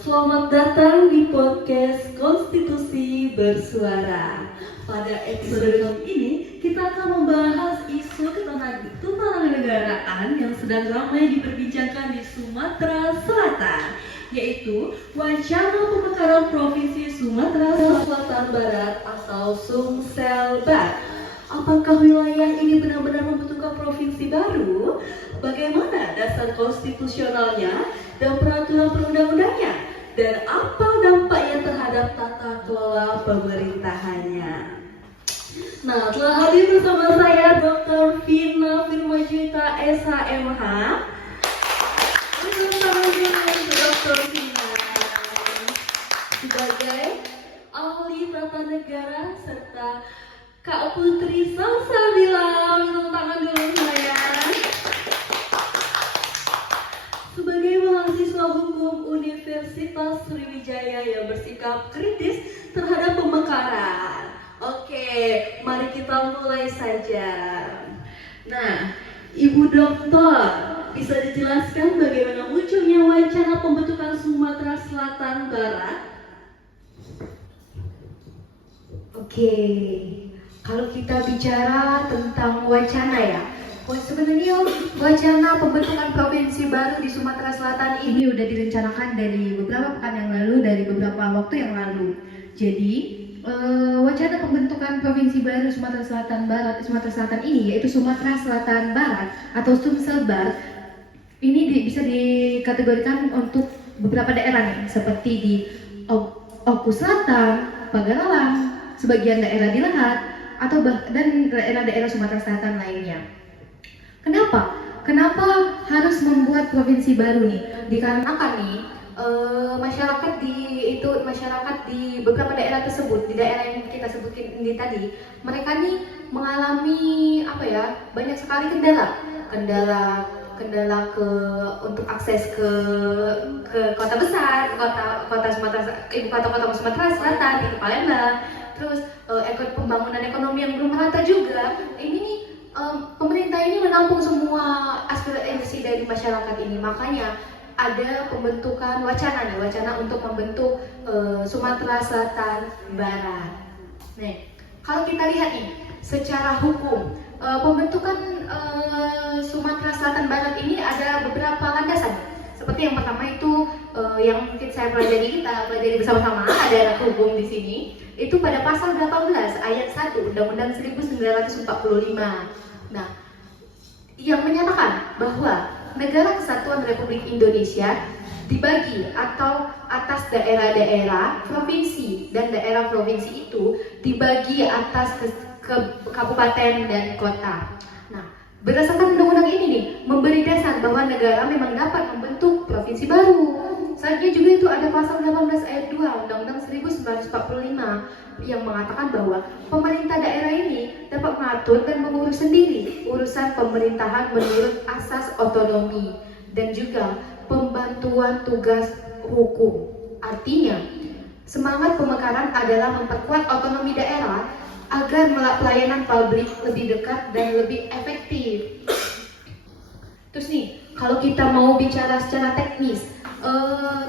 Selamat datang di podcast Konstitusi Bersuara. Pada episode kali ini, kita akan membahas isu ketenaganegaraan yang sedang ramai diperbincangkan di Sumatera Selatan, yaitu wacana pemekaran Provinsi Sumatera Selatan Barat atau Sumselbar. Apakah wilayah ini benar-benar membutuhkan provinsi baru? Bagaimana dasar konstitusionalnya dan peraturan perundang-undangnya? Dan apa dampaknya terhadap tata kelola pemerintahannya? Nah, telah hadir bersama saya Dr. Vina Firmajuwita SHMH. Bersama Dr. Vina sebagai ahli tata negara serta Kak Putri Salsabila, minum tangan dulu sayang. Sebagai mahasiswa hukum Universitas Sriwijaya yang bersikap kritis terhadap pemekaran. Oke, mari kita mulai saja. Nah, Ibu Doktor, bisa dijelaskan bagaimana munculnya wacana pembentukan Sumatera Selatan Barat? Oke, kalau kita bicara tentang wacana ya, sebenarnya wacana pembentukan provinsi baru di Sumatera Selatan ini udah direncanakan dari beberapa pekan yang lalu, dari beberapa waktu yang lalu. Jadi, wacana pembentukan provinsi baru Sumatera Selatan Barat, Sumatera Selatan ini yaitu Sumatera Selatan Barat atau Sumselbar, ini bisa dikategorikan untuk beberapa daerah nih, seperti di Oku Selatan, Pagaralam, sebagian daerah di Lahat, dan daerah-daerah Sumatera Selatan lainnya. Kenapa harus membuat provinsi baru nih? Dikarenakan nih masyarakat di beberapa daerah tersebut, di daerah yang kita sebutkan ini tadi, mereka nih mengalami banyak sekali kendala untuk akses ke kota besar, ibu kota Sumatera Selatan, di Palembang. Terus pembangunan ekonomi yang belum merata juga. Ini nih pemerintah ini menampung semua aspirasi dari masyarakat ini. Makanya ada pembentukan wacana untuk membentuk Sumatera Selatan Barat. Nah, kalau kita lihat nih secara hukum, pembentukan Sumatera Selatan Barat ini ada beberapa landasan. Seperti yang pertama itu yang mungkin saya pelajari bersama-sama, ada anak hukum di sini. Itu pada pasal 18 ayat 1 Undang-Undang 1945. Nah, yang menyatakan bahwa Negara Kesatuan Republik Indonesia dibagi atau atas daerah-daerah provinsi, dan daerah provinsi itu dibagi atas ke kabupaten dan kota. Nah, berdasarkan undang-undang ini nih memberi dasar bahwa negara memang dapat membentuk provinsi baru. Selanjutnya juga itu ada pasal 18 ayat 2 Undang-Undang 1945 yang mengatakan bahwa pemerintah daerah ini dapat mengatur dan mengurus sendiri urusan pemerintahan menurut asas otonomi dan juga pembantuan tugas hukum. Artinya, semangat pemekaran adalah memperkuat otonomi daerah agar pelayanan publik lebih dekat dan lebih efektif. Terus nih, kalau kita mau bicara secara teknis,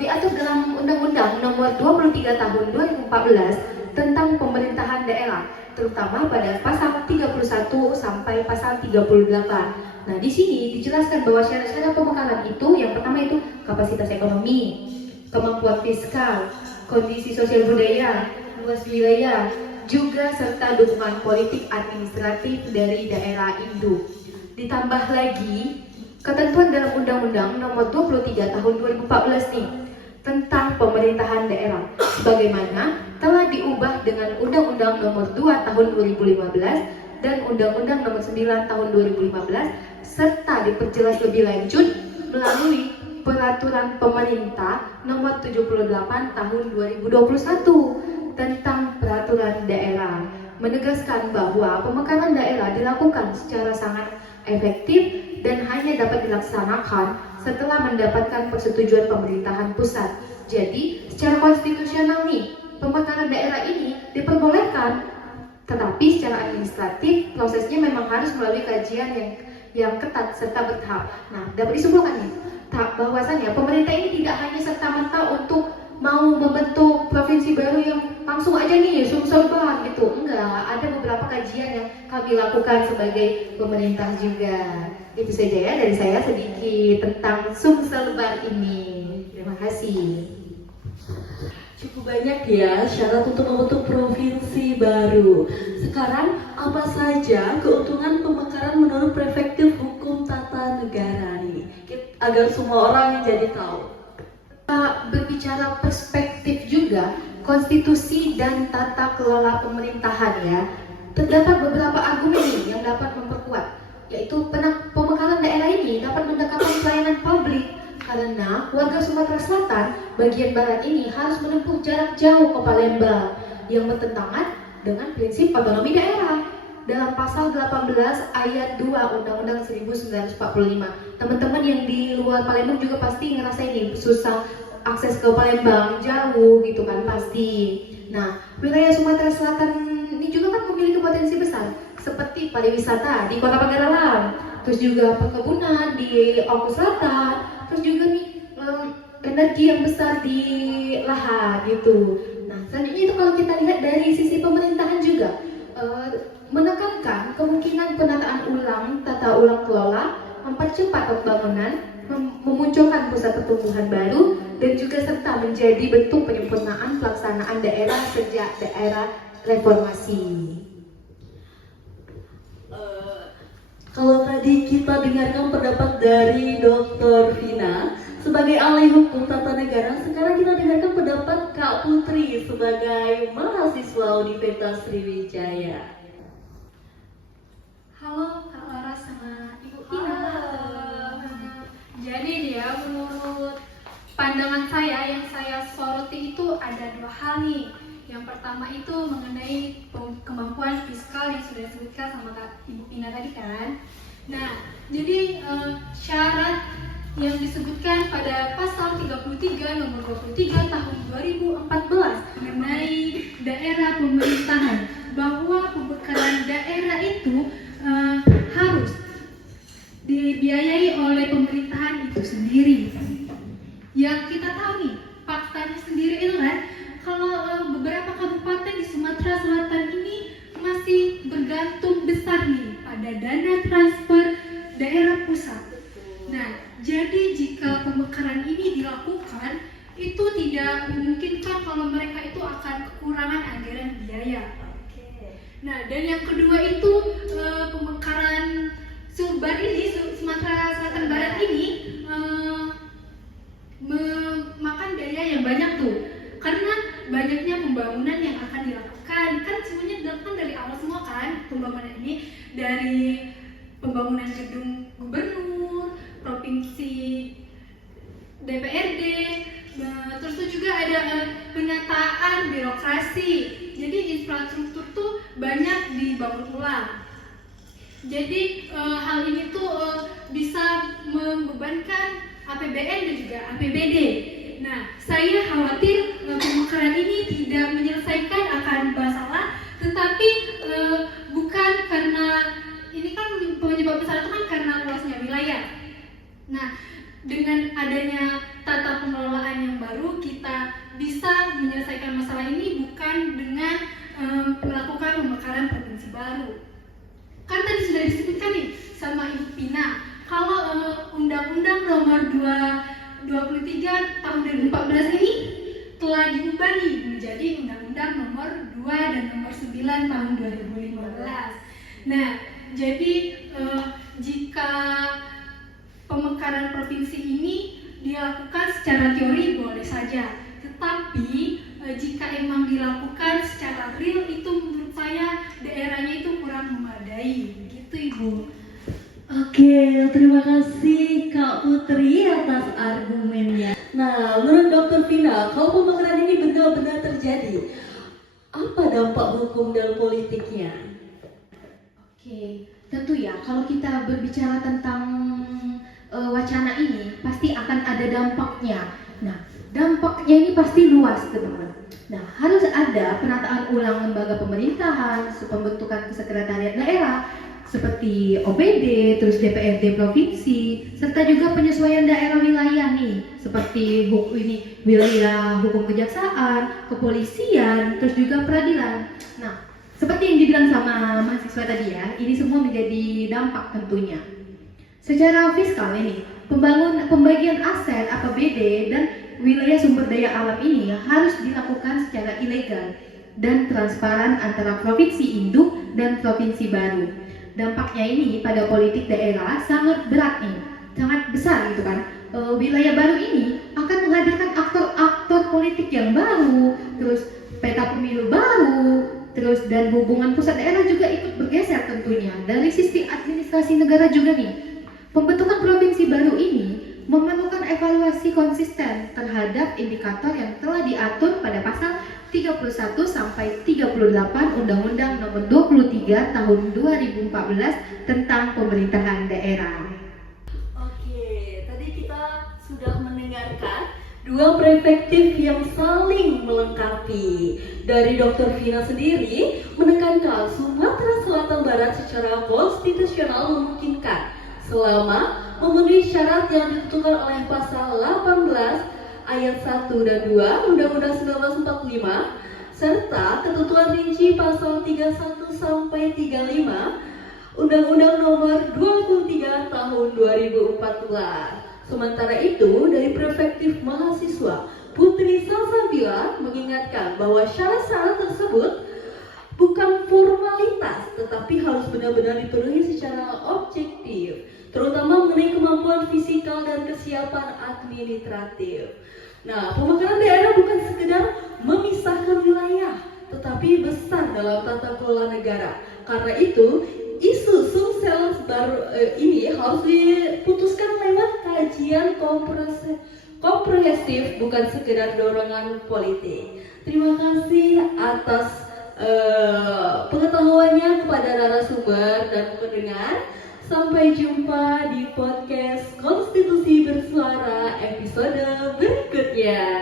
diatur dalam Undang-Undang Nomor 23 Tahun 2014 tentang pemerintahan daerah, terutama pada pasal 31 sampai pasal 38. Nah, di sini dijelaskan bahwa syarat-syarat pemekaran itu yang pertama itu kapasitas ekonomi, kemampuan fiskal, kondisi sosial budaya, luas wilayah, juga serta dukungan politik administratif dari daerah induk. Ditambah lagi ketentuan dalam Undang-Undang Nomor 23 Tahun 2014 nih tentang pemerintahan daerah, sebagaimana telah diubah dengan Undang-Undang Nomor 2 Tahun 2015 dan Undang-Undang Nomor 9 Tahun 2015, serta diperjelas lebih lanjut melalui Peraturan Pemerintah Nomor 78 Tahun 2021 tentang Peraturan Daerah, menegaskan bahwa pemekaran daerah dilakukan secara sangat efektif dan hanya dapat dilaksanakan setelah mendapatkan persetujuan pemerintahan pusat. Jadi, secara konstitusional nih, pemekaran daerah ini diperbolehkan, tetapi secara administratif prosesnya memang harus melalui kajian yang ketat serta bertahap. Nah, dapat disimpulkan nih, bahwasannya pemerintah ini tidak hanya serta-merta untuk mau membentuk provinsi baru yang langsung aja nih Sumsel Bar gitu. Enggak, ada beberapa kajian yang kami lakukan sebagai pemerintah juga. Itu saja ya dari saya sedikit tentang Sumsel Bar ini. Terima kasih. Cukup banyak ya syarat untuk membentuk provinsi baru. Sekarang apa saja keuntungan pemekaran menurut Perspektif Hukum Tata Negara nih? Agar semua orang jadi tahu. Berbicara perspektif juga, konstitusi dan tata kelola pemerintahan ya, terdapat beberapa argumen nih yang dapat memperkuat, yaitu pemekaran daerah ini dapat mendekatkan pelayanan publik karena warga Sumatera Selatan bagian barat ini harus menempuh jarak jauh ke Palembang yang bertentangan dengan prinsip otonomi daerah dalam pasal 18 ayat 2 Undang-Undang 1945. Teman-teman yang di luar Palembang juga pasti ngerasain nih susah akses ke Palembang, jauh gitu kan pasti. Nah, wilayah Sumatera Selatan ini juga kan memiliki potensi besar seperti pariwisata di Kota Pagaralam, terus juga perkebunan di Oku Selatan, terus juga nih energi yang besar di Lahat gitu. Nah, selanjutnya itu kalau kita lihat dari sisi pemerintahan juga menekankan kemungkinan penataan ulang, tata ulang kelola, mempercepat pembangunan, memunculkan pusat pertumbuhan baru, dan juga serta menjadi bentuk penyempurnaan pelaksanaan daerah sejak daerah reformasi. Kalau tadi kita dengarkan pendapat dari Dr. Vina sebagai ahli hukum tata negara, sekarang kita dengarkan pendapat Kak Putri sebagai mahasiswa Universitas Sriwijaya. Halo Kak Laras sama Ibu Ina. Jadi dia menurut pandangan saya yang saya soroti itu ada dua hal nih. Yang pertama itu mengenai kemampuan fiskal yang sudah disebutkan sama Kak Ibu Ina tadi kan. Nah, jadi syarat yang disebutkan pada pasal 33 nomor 23 tahun 2014 mengenai daerah pemerintahan, bahwa pembekalan daerah itu harus dibiayai oleh pemerintahan itu sendiri. Yang kita tahu nih, faktanya sendiri itu kan, kalau beberapa kabupaten di Sumatera Selatan ini masih bergantung besar nih pada dana transfer daerah pusat. Nah, jadi jika pemekaran ini dilakukan, itu tidak memungkinkan kalau mereka itu akan kekurangan anggaran biaya. Nah, dan yang kedua itu pemekaran Sumbar ini, Sumatera Selatan Barat ini memakan biaya yang banyak tuh, karena banyaknya pembangunan yang akan dilakukan. Kan semuanya dilakukan dari awal semua kan pembangunan ini, dari pembangunan gedung gubernur, provinsi, DPRD, terus itu juga ada penataan birokrasi. Jadi infrastruktur tuh banyak dibangun ulang. Jadi hal ini tuh bisa membebankan APBN dan juga APBD. Nah, saya khawatir pemekaran ini tidak menyelesaikan akan masalah, tetapi bukan karena ini kan penyebab besar itu kan karena luasnya wilayah. Nah, dengan adanya tata pengelolaan yang baru, kita bisa menyelesaikan masalah ini bukan dengan melakukan pemekaran provinsi baru. Kan tadi sudah disebutkan nih sama Ibu Pina, kalau Undang-Undang Nomor 23 Tahun 2014 ini telah diubah nih menjadi Undang-Undang Nomor 2 dan Nomor 9 Tahun 2015. Nah, jadi jika pemekaran provinsi ini dilakukan secara teori boleh saja, tetapi jika emang dilakukan secara real itu menurut saya daerahnya itu kurang memadai, begitu Ibu. Oke, terima kasih Kak Putri atas argumennya. Nah, menurut Dr. Vina, kalau pemekaran ini benar-benar terjadi, apa dampak hukum dan politiknya? Oke, tentu ya kalau kita berbicara tentang wacana ini pasti akan ada dampaknya. Nah, dampaknya ini pasti luas teman-teman. Nah, harus ada penataan ulang lembaga pemerintahan, pembentukan sekretariat daerah seperti OPD, terus DPRD provinsi, serta juga penyesuaian daerah wilayah nih, seperti seperti wilayah hukum kejaksaan, kepolisian, terus juga peradilan. Nah, seperti yang dibilang sama mahasiswa tadi ya, ini semua menjadi dampak tentunya. Secara fiskal ini, pembagian aset APBD dan wilayah sumber daya alam ini harus dilakukan secara ilegal dan transparan antara provinsi induk dan provinsi baru. Dampaknya ini pada politik daerah sangat berat nih, sangat besar gitu kan. Wilayah baru ini akan menghadirkan aktor-aktor politik yang baru, terus peta pemilu baru, terus dan hubungan pusat daerah juga ikut bergeser tentunya. Dari sisi administrasi negara juga nih, pembentukan provinsi baru ini memerlukan evaluasi konsisten terhadap indikator yang telah diatur pada pasal 31 sampai 38 Undang-Undang Nomor 23 Tahun 2014 tentang pemerintahan daerah. Oke, tadi kita sudah mendengarkan dua perspektif yang saling melengkapi. Dari Dr. Vina sendiri menekankan Sumatera Selatan Barat secara konstitusional memungkinkan selama memenuhi syarat yang ditentukan oleh pasal 18 ayat 1 dan 2 Undang-Undang 1945 serta ketentuan rinci pasal 31 sampai 35 Undang-Undang Nomor 23 Tahun 2014. Sementara itu, dari perspektif mahasiswa, Putri Salsabila mengingatkan bahwa syarat-syarat tersebut bukan formalitas, tetapi harus benar-benar dipenuhi secara objektif, terutama mengenai kemampuan fisikal dan kesiapan administratif. Nah, pemekaran daerah bukan sekedar memisahkan wilayah, tetapi besar dalam tata kelola negara. Karena itu, isu Sumsel baru ini harus diputuskan lewat kajian komprehensif, bukan sekedar dorongan politik. Terima kasih atas pengetahuannya kepada narasumber dan pendengar. Sampai jumpa di podcast Konstitusi Bersuara episode berikutnya.